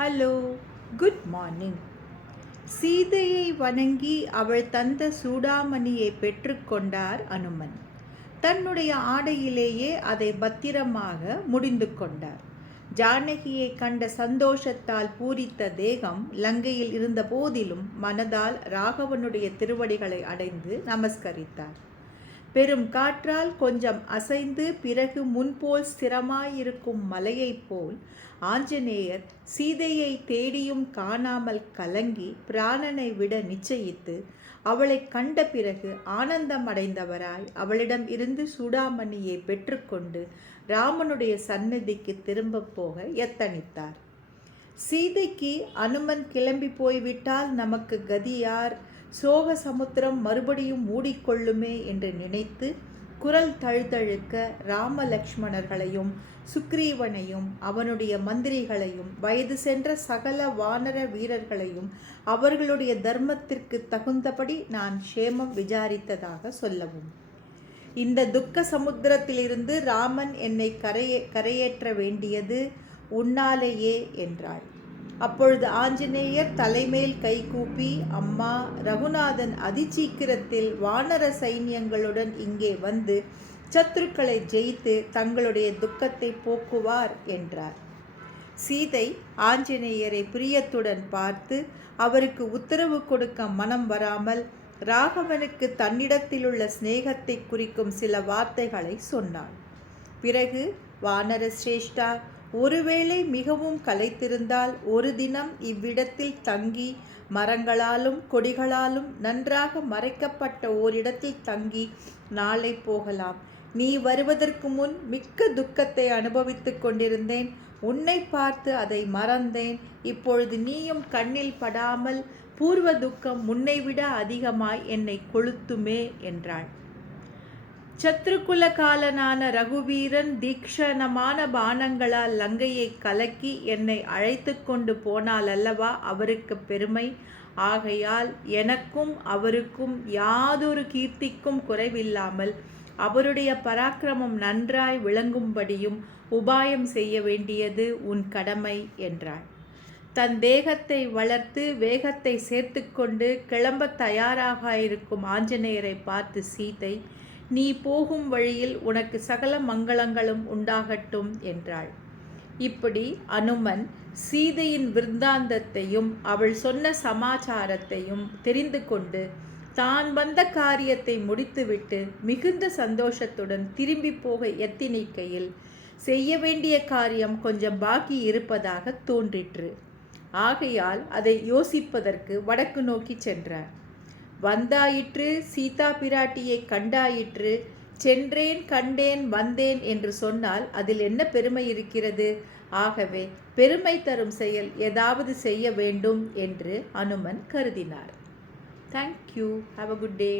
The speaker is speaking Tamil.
Hello, good morning. சீதையை வணங்கி அவள் தந்த சூடாமணியை பெற்றுக்கொண்டார் அனுமன். தன்னுடைய ஆடையிலேயே அதை பத்திரமாக முடிந்து கொண்டார். ஜானகியை கண்ட சந்தோஷத்தால் பூரித்த தேகம் லங்கையில் இருந்த போதிலும் மனதால் ராகவனுடைய திருவடிகளை அடைந்து நமஸ்கரித்தார். பெரும் காற்றால் கொஞ்சம் அசைந்து பிறகு முன்போல் ஸ்திரமாயிருக்கும் மலையைப் போல் ஆஞ்சநேயர் சீதையை தேடியும் காணாமல் கலங்கி பிராணனை விட நிச்சயித்து அவளை கண்ட பிறகு ஆனந்தம் அடைந்தவராய் அவளிடம் இருந்து சூடாமணியை பெற்றுக்கொண்டு ராமனுடைய சந்நிதிக்கு திரும்ப போக எத்தனித்தார். சீதைக்கு அனுமன் கிளம்பி போய்விட்டால் நமக்கு கதியார், சோக சமுத்திரம் மறுபடியும் மூடிக்கொள்ளுமே என்று நினைத்து குரல் தழுதழுக்க ராம லக்ஷ்மணர்களையும் சுக்ரீவனையும் அவனுடைய மந்திரிகளையும் வயது சென்ற சகல வானர வீரர்களையும் அவர்களுடைய தர்மத்திற்கு தகுந்தபடி நான் க்ஷேமம் விசாரித்ததாக சொல்லவும். இந்த துக்க சமுத்திரத்திலிருந்து ராமன் என்னை கரையேற்ற வேண்டியது உன்னாலேயே என்றாள். அப்பொழுது ஆஞ்சநேயர் தலைமேல் கைகூப்பி, அம்மா, ரகுநாதன் அதிசீக்கிரத்தில் வானர சைன்யங்களுடன் இங்கே வந்து சத்துருக்களை ஜெயித்து தங்களுடைய துக்கத்தை போக்குவார் என்றார். சீதை ஆஞ்சநேயரை பிரியத்துடன் பார்த்து அவருக்கு உத்தரவு கொடுக்க மனம் வராமல் ராகவனுக்கு தன்னிடத்திலுள்ள சிநேகத்தை குறிக்கும் சில வார்த்தைகளை சொன்னாள். பிறகு, வானர சிரேஷ்டா, ஒருவேளை மிகவும் களைத்திருந்தால் ஒரு தினம் இவ்விடத்தில் தங்கி மரங்களாலும் கொடிகளாலும் நன்றாக மறைக்கப்பட்ட ஓரிடத்தில் தங்கி நாளை போகலாம். நீ வருவதற்கு முன் மிக்க துக்கத்தை அனுபவித்துக் கொண்டிருந்தேன். உன்னை பார்த்து அதை மறந்தேன். இப்பொழுது நீயும் கண்ணில் படாமல் பூர்வ துக்கம் முன்னைவிட அதிகமாய் என்னை கொளுத்துமே என்றாள். சத்ருகுல காலனான ரகுவீரன் தீக்ஷணமான பானங்களால் லங்கையை கலக்கி என்னை அழைத்து கொண்டு போனால் அல்லவா அவருக்கு பெருமை. ஆகையால் எனக்கும் அவருக்கும் யாதொரு கீர்த்திக்கும் குறைவில்லாமல் அவருடைய பராக்கிரமம் நன்றாய் விளங்கும்படியும் உபாயம் செய்ய வேண்டியது உன் கடமை என்றாள். தன் தேகத்தை வளர்த்து வேகத்தை சேர்த்து கொண்டு கிளம்ப தயாராக இருக்கும் ஆஞ்சநேயரை பார்த்து சீதை, நீ போகும் வழியில் உனக்கு சகல மங்களங்களும் உண்டாகட்டும் என்றாள். இப்படி அனுமன் சீதையின் விருந்தாந்தத்தையும் அவள் சொன்ன சமாச்சாரத்தையும் தெரிந்து கொண்டு தான் வந்த காரியத்தை முடித்துவிட்டு மிகுந்த சந்தோஷத்துடன் திரும்பி போக எத்தனிக்கையில் செய்ய வேண்டிய காரியம் கொஞ்சம் பாக்கி இருப்பதாக தோன்றிற்று. ஆகையால் அதை யோசிப்பதற்கு வடக்கு நோக்கி சென்றார். வந்தாயிற்று, சீதா பிராட்டியை கண்டாயிற்று, சென்றேன், கண்டேன், வந்தேன் என்று சொன்னால் அதில் என்ன பெருமை இருக்கிறது? ஆகவே பெருமை தரும் செயல் ஏதாவது செய்ய வேண்டும் என்று அனுமன் கருதினார். Thank you. Have a good day.